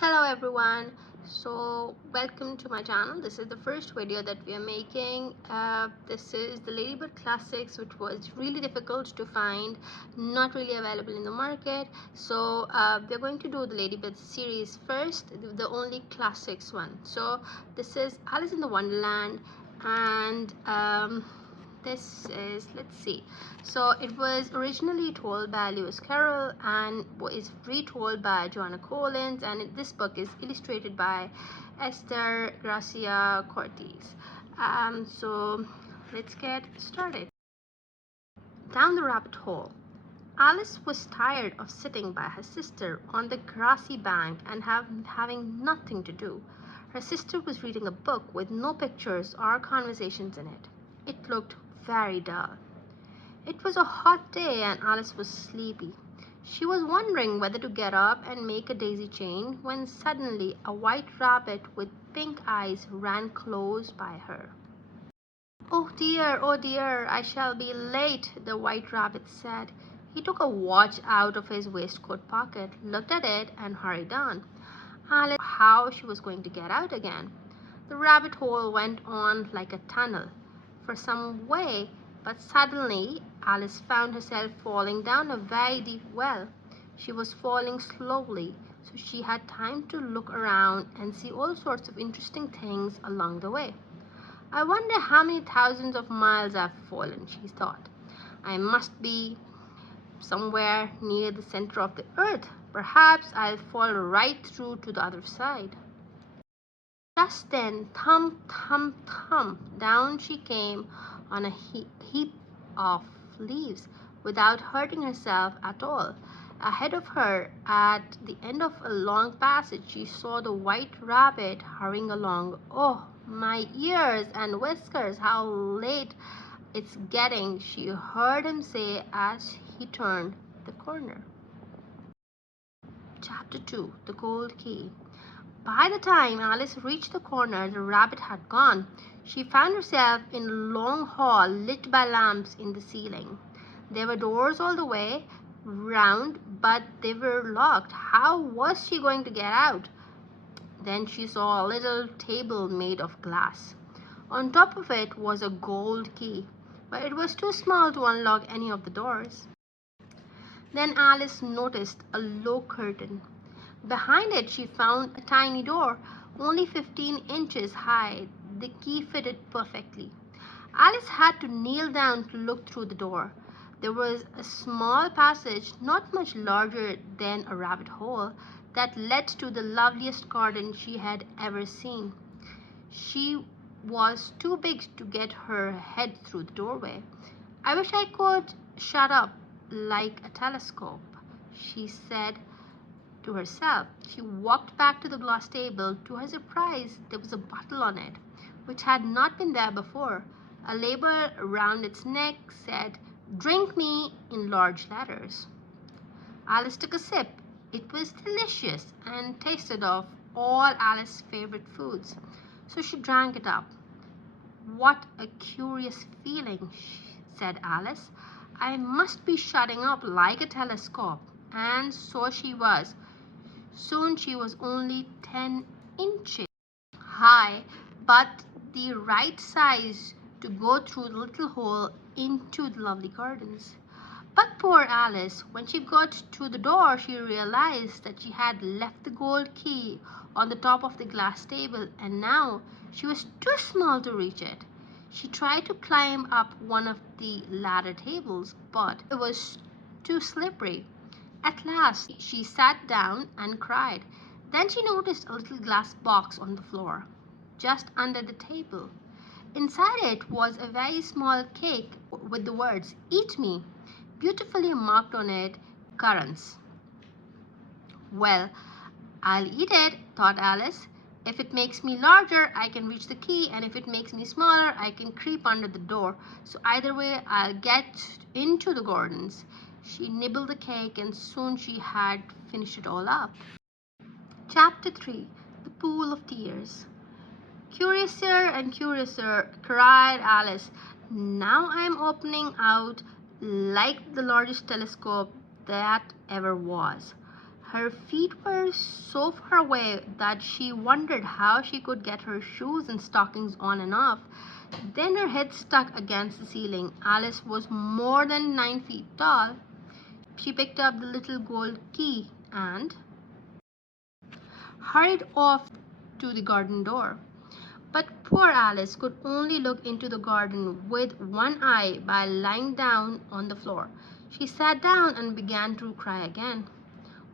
Hello everyone, so welcome to my channel. This is the first video that we are making. This is the Ladybird Classics, which was really difficult to find, not really available in the market. So we're going to do the Ladybird series first, the only classics one. So this is Alice in the Wonderland, and this is, let's see, so it was originally told by Lewis Carroll and is retold by Joanna Collins, and this book is illustrated by Esther Gracia Cortez. So let's get started. Down the rabbit hole. Alice was tired of sitting by her sister on the grassy bank and having nothing to do. Her sister was reading a book with no pictures or conversations in it. It looked very dull. It was a hot day and Alice was sleepy. She was wondering whether to get up and make a daisy chain when suddenly a white rabbit with pink eyes ran close by her. Oh dear, I shall be late," the white rabbit said. He took a watch out of his waistcoat pocket, looked at it, and hurried on. Alice knew how she was going to get out again. The rabbit hole went on like a tunnel for some way, but suddenly Alice found herself falling down a very deep well. She was falling slowly, so she had time to look around and see all sorts of interesting things along the way. "I wonder how many thousands of miles I've fallen," she thought. "I must be somewhere near the center of the earth. Perhaps I'll fall right through to the other side." Just then, thump, thump, thump, down she came on a heap of leaves without hurting herself at all. Ahead of her, at the end of a long passage, she saw the white rabbit hurrying along. "Oh, my ears and whiskers, how late it's getting," she heard him say as he turned the corner. Chapter 2. The Gold Key. By the time Alice reached the corner, the rabbit had gone. She found herself in a long hall lit by lamps in the ceiling. There were doors all the way round, but they were locked. How was she going to get out? Then she saw a little table made of glass. On top of it was a gold key, but it was too small to unlock any of the doors. Then Alice noticed a low curtain. Behind it she found a tiny door, only 15 inches high. The key fitted perfectly. Alice had to kneel down to look through the door. There was a small passage, not much larger than a rabbit hole, that led to the loveliest garden she had ever seen. She was too big to get her head through the doorway. "I wish I could shut up like a telescope," she said to herself. She walked back to the glass table. To her surprise, there was a bottle on it, which had not been there before. A label around its neck said, "Drink me," in large letters. Alice took a sip. It was delicious and tasted of all Alice's favorite foods, so she drank it up. "What a curious feeling," said Alice. "I must be shutting up like a telescope." And so she was. Soon she was only 10 inches high, but the right size to go through the little hole into the lovely gardens. But poor Alice, when she got to the door, she realized that she had left the gold key on the top of the glass table, and now she was too small to reach it. She tried to climb up one of the ladder tables, but it was too slippery. At last she sat down and cried. Then she noticed a little glass box on the floor, just under the table. Inside it was a very small cake with the words, "Eat me," beautifully marked on it, "Currants." "Well, I'll eat it," thought Alice. "If it makes me larger, I can reach the key, and if it makes me smaller, I can creep under the door. So either way, I'll get into the gardens." She nibbled the cake, and soon she had finished it all up. Chapter 3. The Pool of Tears. "Curiouser and curiouser," cried Alice. "Now I am opening out like the largest telescope that ever was." Her feet were so far away that she wondered how she could get her shoes and stockings on and off. Then her head stuck against the ceiling. Alice was more than 9 feet tall. She picked up the little gold key and hurried off to the garden door. But poor Alice could only look into the garden with one eye by lying down on the floor. She sat down and began to cry again.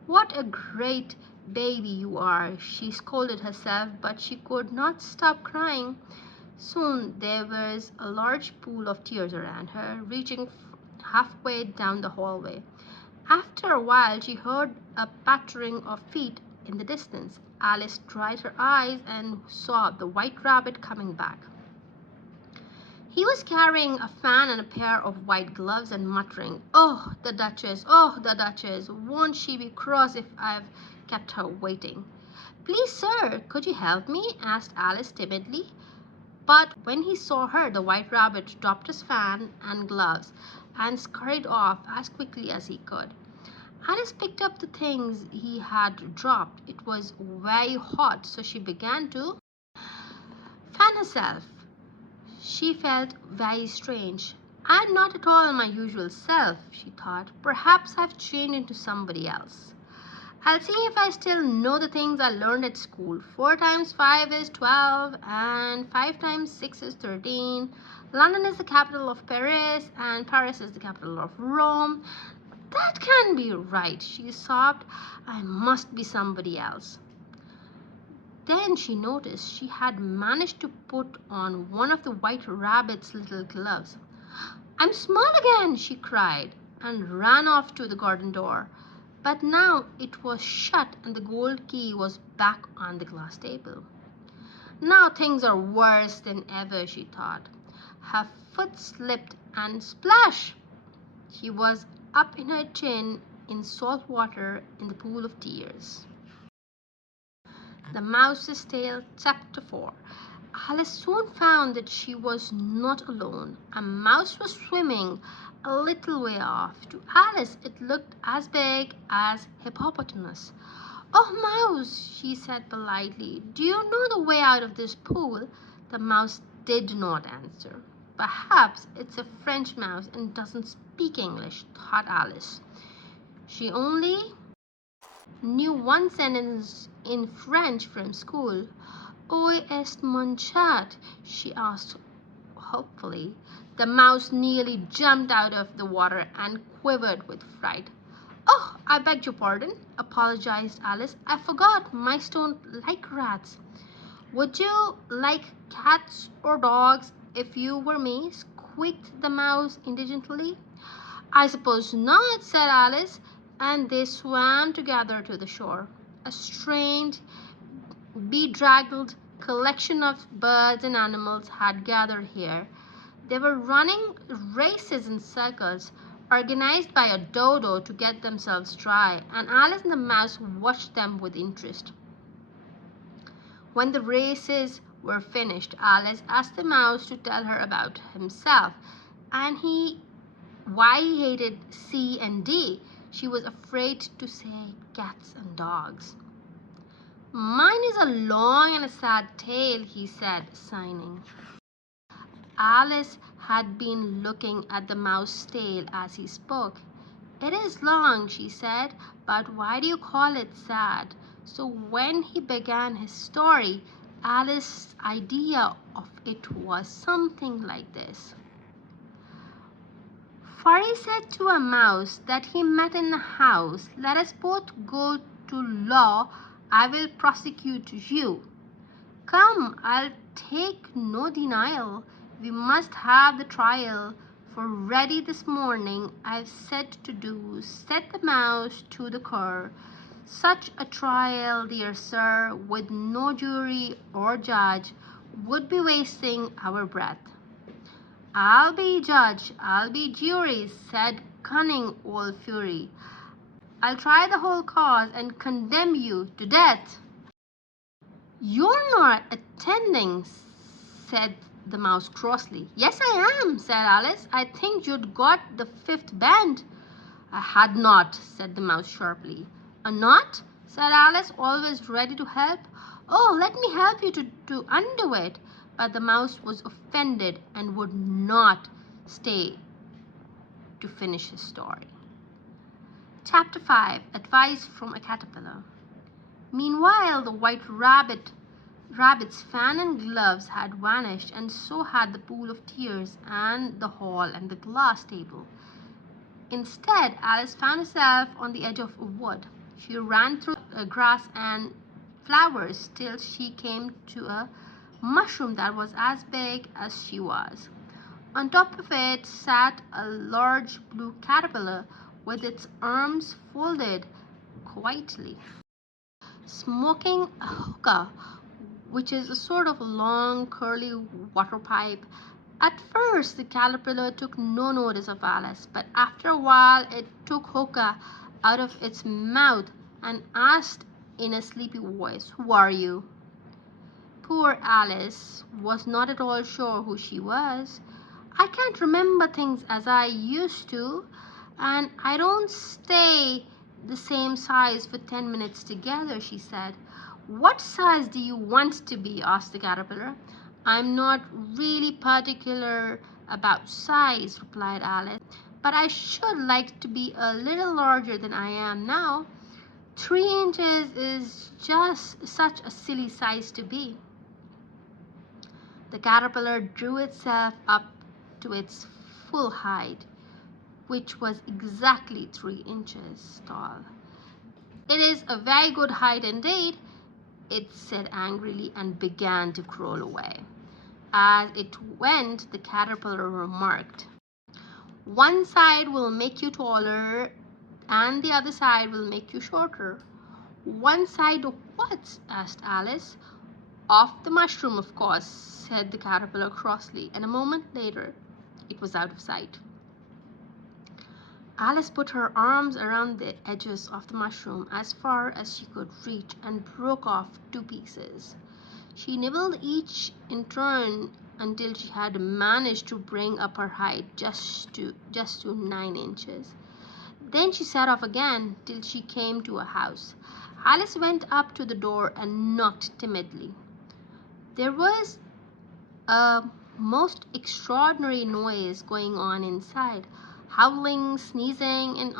"What a great baby you are," she scolded herself, but she could not stop crying. Soon there was a large pool of tears around her, reaching halfway down the hallway. After a while she heard a pattering of feet in the distance. Alice dried her eyes and saw the White Rabbit coming back. He was carrying a fan and a pair of white gloves and muttering, "Oh, the Duchess! Oh, the Duchess! Won't she be cross if I've kept her waiting?" "Please, sir, could you help me?" asked Alice timidly. But when he saw her, the White Rabbit dropped his fan and gloves and scurried off as quickly as he could. Alice picked up the things he had dropped. It was very hot, so she began to fan herself. She felt very strange. "I'm not at all my usual self," she thought. "Perhaps I've changed into somebody else. I'll see if I still know the things I learned at school. 4 times 5 is 12, and 5 times 6 is 13. London is the capital of Paris, and Paris is the capital of Rome. That can't be right," she sobbed. "I must be somebody else." Then she noticed she had managed to put on one of the White Rabbit's little gloves. "I'm small again," she cried, and ran off to the garden door. But now it was shut and the gold key was back on the glass table. "Now things are worse than ever," she thought. Her foot slipped and splash! She was up in her chin in salt water in the pool of tears. The Mouse's Tale, Chapter 4. Alice soon found that she was not alone. A mouse was swimming a little way off. To Alice it looked as big as a hippopotamus. "Oh, Mouse," she said politely, "do you know the way out of this pool?" The mouse did not answer. "Perhaps it's a French mouse and doesn't speak English," thought Alice. She only knew one sentence in French from school. "Où est mon chat?" she asked hopefully. The mouse nearly jumped out of the water and quivered with fright. "Oh, I beg your pardon," apologized Alice. "I forgot mice don't like rats." "Would you like cats or dogs if you were me?" squeaked the mouse indignantly. "I suppose not," said Alice, and they swam together to the shore. A strange, bedraggled collection of birds and animals had gathered here. They were running races in circles, organized by a dodo to get themselves dry, and Alice and the mouse watched them with interest. When the races were finished, Alice asked the mouse to tell her about himself and why he hated C and D. She was afraid to say cats and dogs. "Mine is a long and a sad tale," he said, sighing. Alice had been looking at the mouse's tail as he spoke. "It is long," she said, "but why do you call it sad?" So when he began his story, Alice's idea of it was something like this. Furry said to a mouse that he met in the house, "Let us both go to law. I will prosecute you. Come, I'll take no denial. We must have the trial, for ready this morning I've set to do, set the mouse to the cur. Such a trial, dear sir, with no jury or judge, would be wasting our breath." "I'll be judge, I'll be jury," said cunning old Fury. "I'll try the whole cause and condemn you to death." "You're not attending," said the mouse crossly. "Yes, I am," said Alice. "I think you'd got the 5th band." "I had not," said the mouse sharply. "A knot?" said Alice, always ready to help. "Oh, let me help you to undo it." But the mouse was offended and would not stay to finish his story. Chapter 5. Advice from a Caterpillar. Meanwhile, the rabbit's fan and gloves had vanished, and so had the pool of tears and the hall and the glass table. Instead, Alice found herself on the edge of a wood. She ran through grass and flowers till she came to a mushroom that was as big as she was. On top of it sat a large blue caterpillar with its arms folded quietly, smoking a hookah, which is a sort of long curly water pipe. At first the caterpillar took no notice of Alice, but after a while it took hookah out of its mouth and asked in a sleepy voice, "Who are you?" Poor Alice was not at all sure who she was. "I can't remember things as I used to, and I don't stay the same size for 10 minutes together," she said. "What size do you want to be?" asked the caterpillar. "I'm not really particular about size," replied Alice, "but I should like to be a little larger than I am now. 3 inches is just such a silly size to be." The caterpillar drew itself up to its full height, which was exactly 3 inches tall. "It is a very good height indeed," it said angrily, and began to crawl away. As it went, the caterpillar remarked, "One side will make you taller and the other side will make you shorter." "One side of what?" asked Alice. "Of the mushroom, of course," said the caterpillar crossly, and a moment later it was out of sight. Alice put her arms around the edges of the mushroom as far as she could reach and broke off 2 pieces. She nibbled each in turn until she had managed to bring up her height just to 9 inches. Then she set off again till she came to a house. Alice went up to the door and knocked timidly. There was a most extraordinary noise going on inside, howling, sneezing, and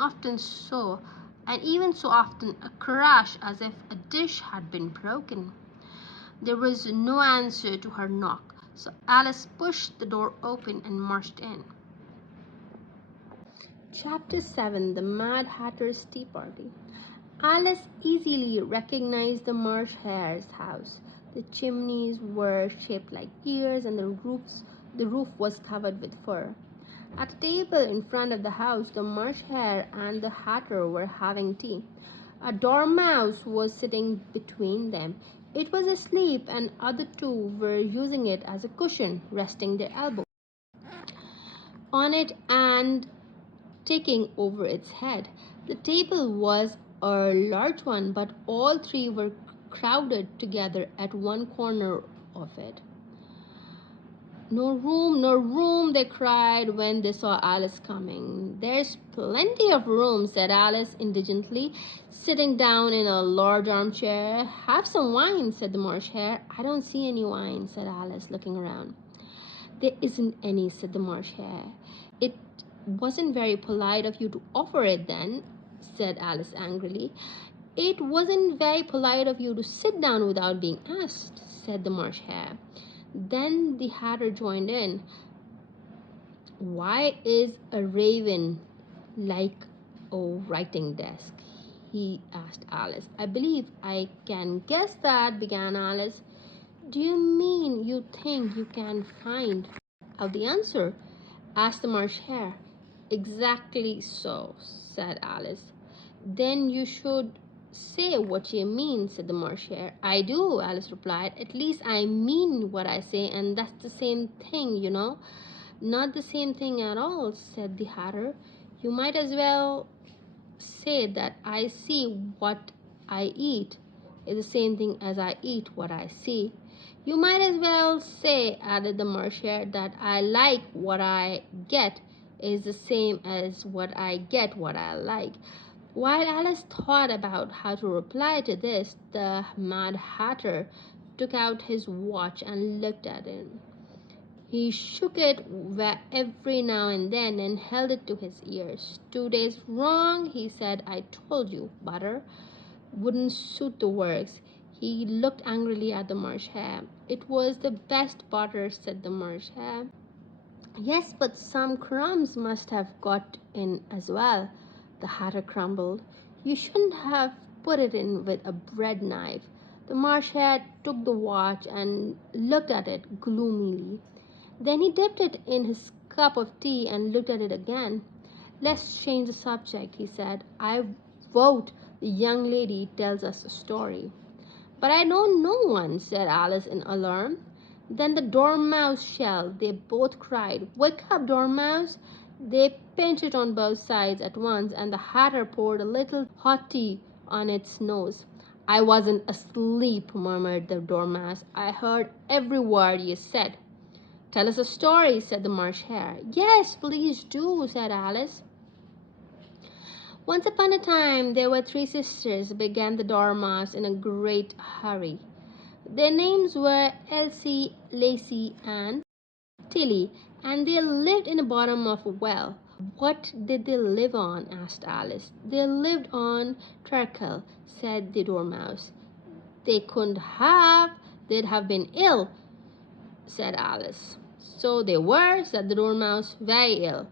even so often a crash as if a dish had been broken. There was no answer to her knock, so Alice pushed the door open and marched in. Chapter 7. The Mad Hatter's Tea Party. Alice easily recognized the Marsh Hare's house. The chimneys were shaped like ears, and the roof was covered with fur. At a table in front of the house, the Marsh Hare and the Hatter were having tea. A dormouse was sitting between them. It was asleep, and other 2 were using it as a cushion, resting their elbows on it and taking over its head. The table was a large one, but all 3 were crowded together at one corner of it. "No room, no room," they cried when they saw Alice coming. "There's plenty of room," said Alice indignantly, sitting down in a large armchair. "Have some wine," said the Marsh Hare. "I don't see any wine," said Alice, looking around. "There isn't any," said the Marsh Hare. "It wasn't very polite of you to offer it then," said Alice angrily. "It wasn't very polite of you to sit down without being asked," said the Marsh Hare. Then the Hatter joined in. "Why is a raven like a writing desk?" he asked Alice. "I believe I can guess that," began Alice. "Do you mean you think you can find out the answer?" asked the Marsh Hare. "Exactly so," said Alice. "Then you should say what you mean," said the Marsh Hare. "I do," Alice replied. "At least I mean what I say, and that's the same thing, you know." "Not the same thing at all," said the Hatter. "You might as well say that I see what I eat is the same thing as I eat what I see." "You might as well say," added the Marsh Hare, "that I like what I get is the same as what I get what I like." While Alice thought about how to reply to this, the Mad Hatter took out his watch and looked at it. He shook it every now and then and held it to his ears. 2 days wrong, he said. I told you, butter wouldn't suit the works. He looked angrily at the Marsh Hare. It was the best butter, said the Marsh Hare. Yes, but some crumbs must have got in as well, the Hatter grumbled. You shouldn't have put it in with a bread knife. The Marsh Hare took the watch and looked at it gloomily. Then he dipped it in his cup of tea and looked at it again. Let's change the subject, he said. I vote the young lady tells us a story. But I don't know one, said Alice in alarm. Then the Dormouse shall, they both cried. Wake up, Dormouse! They pinched it on both sides at once, and the Hatter poured a little hot tea on its nose. I wasn't asleep, murmured the Dormouse. I heard every word you said. Tell us a story, said the Marsh Hare. Yes, please do, said Alice. Once upon a time there were three sisters, began the Dormouse in a great hurry. Their names were Elsie, Lacie, and Tilly, and they lived in the bottom of a well. What did they live on? Asked Alice. They lived on treacle, said the Dormouse. They couldn't have, they'd have been ill, said Alice. So they were, said the Dormouse, very ill.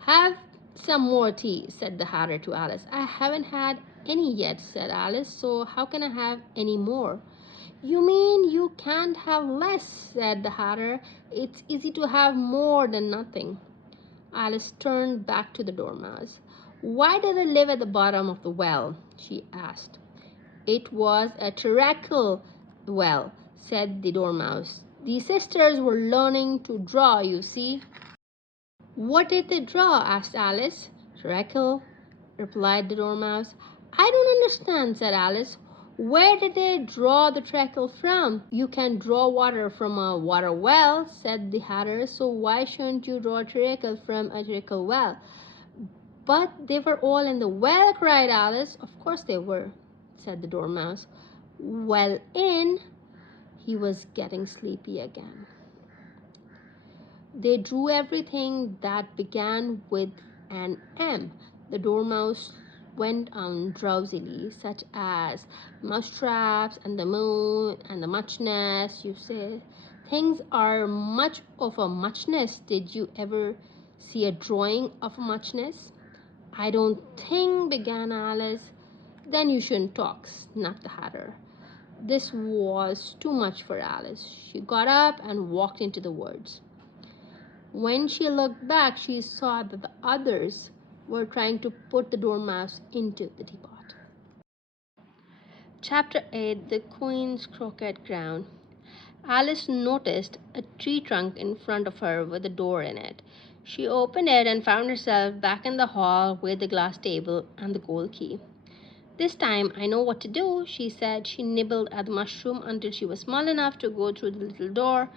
Have some more tea, said the Hatter to Alice. I haven't had any yet, said Alice, so how can I have any more? You mean you can't have less, said the Hatter. It's easy to have more than nothing. Alice turned back to the Dormouse. Why did it live at the bottom of the well? She asked. It was a treacle well, said the Dormouse. The sisters were learning to draw, you see. What did they draw? Asked Alice. Treacle, replied the Dormouse. I don't understand, said Alice. Where did they draw the treacle from? You can draw water from a water well, said the Hatter, so why shouldn't you draw a treacle from a treacle well? But they were all in the well, cried Alice. Of course they were, said the Dormouse. Well in. He was getting sleepy again. They drew everything that began with an M. The Dormouse went on drowsily, such as mousetraps and the moon and the muchness. You say things are much of a muchness. Did you ever see a drawing of a muchness? I don't think, began Alice. Then you shouldn't talk, snapped the Hatter. This was too much for Alice. She got up and walked into the woods. When she looked back, she saw that the others were trying to put the Dormouse into the teapot. Chapter 8, The Queen's Croquet Crown. Alice noticed a tree trunk in front of her with a door in it. She opened it and found herself back in the hall with the glass table and the gold key. This time I know what to do, she said. She nibbled at the mushroom until she was small enough to go through the little door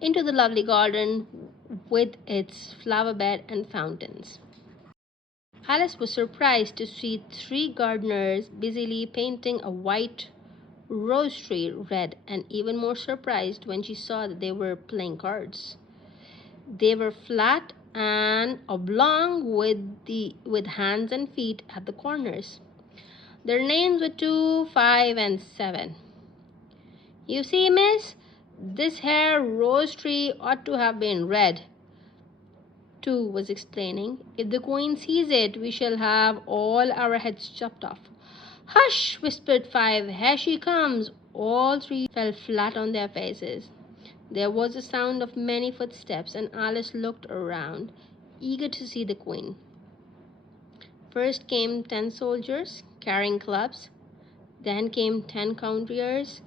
into the lovely garden with its flower bed and fountains. Alice was surprised to see three gardeners busily painting a white rose tree red, and even more surprised when she saw that they were playing cards. They were flat and oblong with hands and feet at the corners. Their names were 2, 5, and 7. You see, miss, this here rose tree ought to have been red, 2 was explaining. If the Queen sees it, we shall have all our heads chopped off. Hush, whispered 5. Here she comes. All three fell flat on their faces. There was a sound of many footsteps, and Alice looked around, eager to see the Queen. First came 10 soldiers carrying clubs. Then came 10 courtiers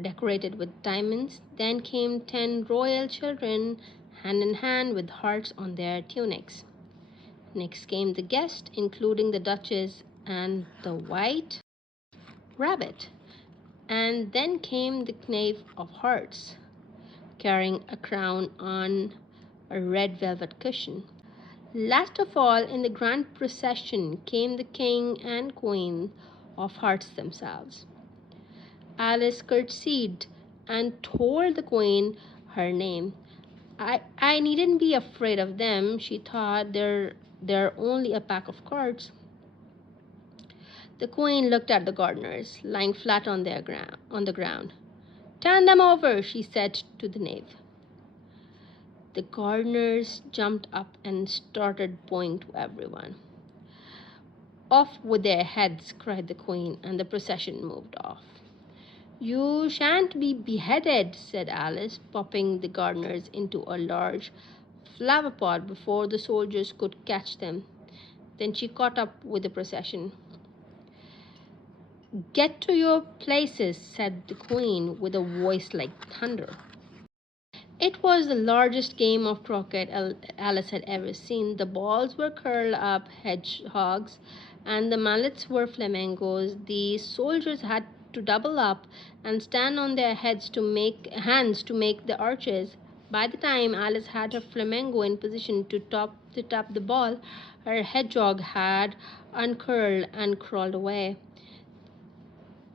decorated with diamonds. Then came 10 royal children, hand in hand with hearts on their tunics. Next came the guests, including the Duchess and the White Rabbit. And then came the Knave of Hearts, carrying a crown on a red velvet cushion. Last of all, in the grand procession, came the king and queen of hearts themselves. Alice curtsied and told the queen her name. I needn't be afraid of them, she thought. They're only a pack of cards. The queen looked at the gardeners, lying flat on on the ground. Turn them over, she said to the knave. The gardeners jumped up and started bowing to everyone. Off with their heads, cried the queen, and the procession moved off. You shan't be beheaded, said Alice, popping the gardeners into a large flower pot before the soldiers could catch them. Then she caught up with the procession. Get to your places, said the queen with a voice like thunder. It was the largest game of croquet Alice had ever seen. The balls were curled up hedgehogs, and the mallets were flamingos. The soldiers had to double up and stand on their hands to make the arches. By the time Alice had her flamingo in position to tap the ball, her hedgehog had uncurled and crawled away.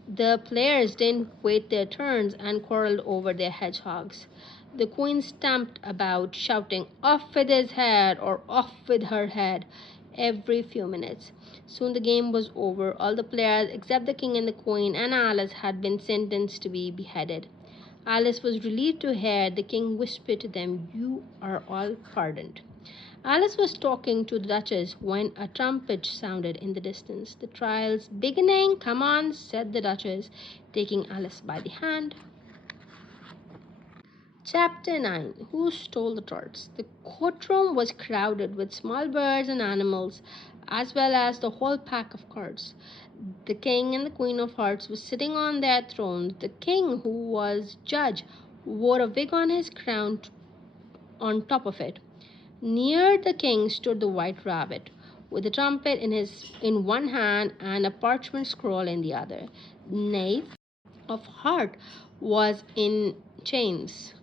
The players didn't wait their turns and quarreled over their hedgehogs. The queen stamped about, shouting, Off with his head, or off with her head, every few minutes. Soon the game was over. All the players, except the king and the queen and Alice, had been sentenced to be beheaded. Alice was relieved to hear the king whisper to them, You are all pardoned. Alice was talking to the Duchess when a trumpet sounded in the distance. The trial's beginning. Come on, said the Duchess, taking Alice by the hand. Chapter 9. Who Stole the Tarts? The courtroom was crowded with small birds and animals, as well as the whole pack of cards. The king and the queen of hearts were sitting on their thrones. The king, who was judge, wore a wig on his crown on top of it. Near the king stood the white rabbit, with a trumpet in one hand and a parchment scroll in the other. The knave of heart was in chains,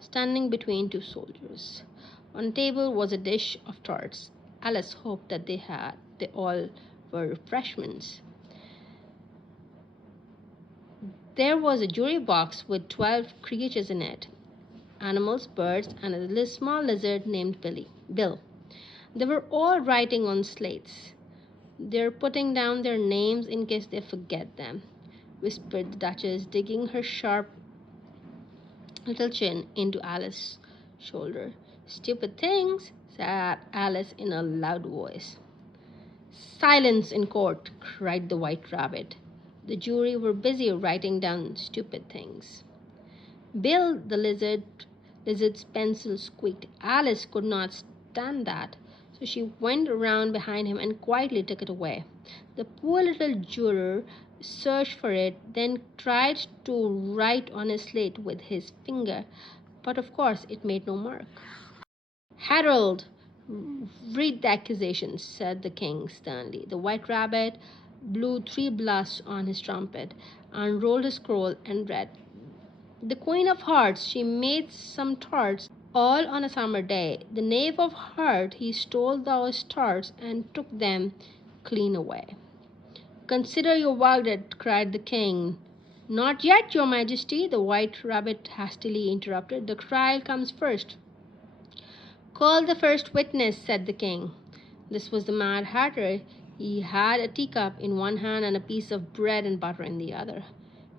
standing between two soldiers. On the table was a dish of tarts. Alice hoped that they all were refreshments. There was a jury box with 12 creatures in it, animals, birds, and a small lizard named Bill. They were all writing on slates. They're putting down their names in case they forget them, whispered the Duchess, digging her sharp little chin into Alice's shoulder. Stupid things, said Alice in a loud voice. Silence in court, cried the White Rabbit. The jury were busy writing down stupid things. Bill the lizard's pencil squeaked. Alice could not stand that, so she went around behind him and quietly took it away. The poor little juror searched for it, then tried to write on his slate with his finger, but of course it made no mark. Harold, read the accusations, said the king sternly. The White Rabbit blew 3 blasts on his trumpet, unrolled his scroll, and read. The Queen of Hearts, she made some tarts all on a summer day. The Knave of Hearts, he stole those tarts and took them clean away. Consider your verdict, cried the king. Not yet, your majesty, the White Rabbit hastily interrupted. The trial comes first. Call the first witness, said the king. This was the Mad Hatter. He had a teacup in one hand and a piece of bread and butter in the other.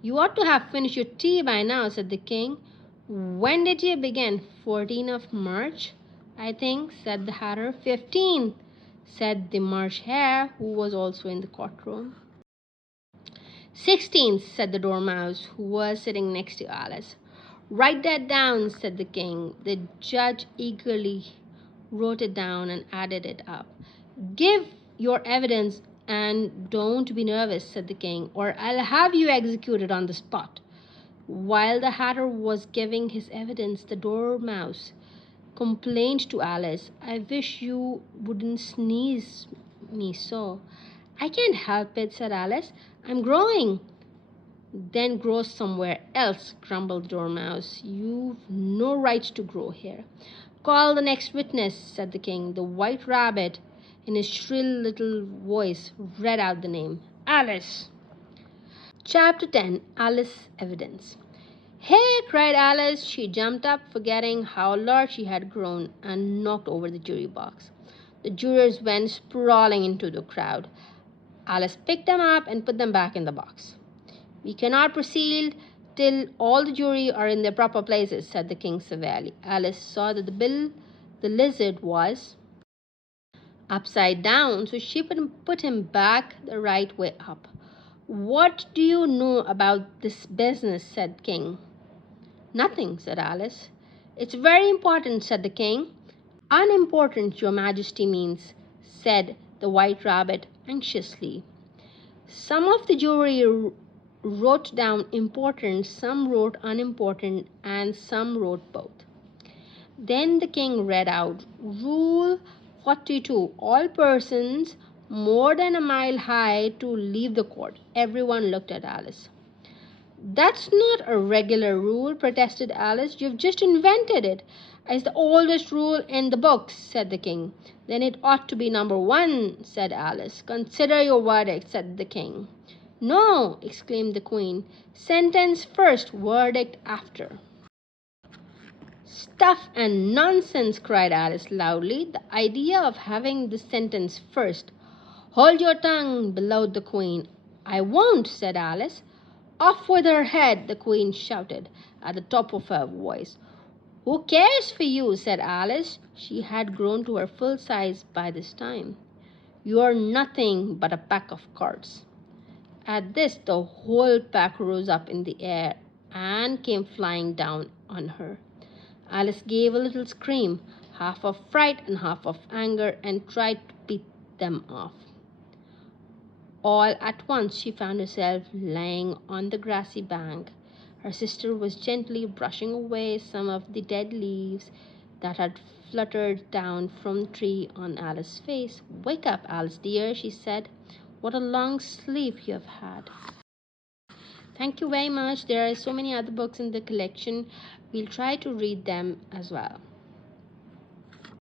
You ought to have finished your tea by now, said the king. When did you begin? 14th of March, I think, said the Hatter. 15th, said the March Hare, who was also in the courtroom. 16th, said the Dormouse, who was sitting next to Alice. Write that down, said the king. The judge eagerly wrote it down and added it up. Give your evidence and don't be nervous, said the king, or I'll have you executed on the spot. While the Hatter was giving his evidence, the Dormouse complained to Alice, I wish you wouldn't sneeze me so. I can't help it, said Alice. I'm growing. Then grow somewhere else, grumbled the Dormouse. You've no right to grow here. "Call the next witness," said the king. The White Rabbit, in his shrill little voice, read out the name. "Alice." Chapter 10. Alice's Evidence. "Hey!" cried Alice. She jumped up, forgetting how large she had grown, and knocked over the jury box. The jurors went sprawling into the crowd. Alice picked them up and put them back in the box. "We cannot proceed till all the jury are in their proper places," said the king severely. Alice saw that the lizard was upside down, so she put him back the right way up. "What do you know about this business?" said the king. "Nothing," said Alice. "It's very important," said the king. "Unimportant, your majesty means," said the White Rabbit anxiously. Some of the jury wrote down important, some wrote unimportant, and some wrote both. Then the king read out, "Rule 42. All persons more than a mile high to leave the court." Everyone looked at Alice. "That's not a regular rule," protested Alice. "You've just invented it." "It's the oldest rule in the books," said the king. "Then it ought to be number 1, said Alice. "Consider your verdict," said the king. "No!" exclaimed the queen. "Sentence first, verdict after." "Stuff and nonsense!" cried Alice loudly. "The idea of having the sentence first." "Hold your tongue!" bellowed the queen. "I won't," said Alice. "Off with her head!" the queen shouted at the top of her voice. "Who cares for you?" said Alice. She had grown to her full size by this time. "You're nothing but a pack of cards." At this, the whole pack rose up in the air and came flying down on her. Alice gave a little scream, half of fright and half of anger, and tried to beat them off. All at once she found herself lying on the grassy bank. Her sister was gently brushing away some of the dead leaves that had fluttered down from the tree on Alice's face. "Wake up, Alice dear," she said. "What a long sleep you have had." Thank you very much. There are so many other books in the collection. We'll try to read them as well.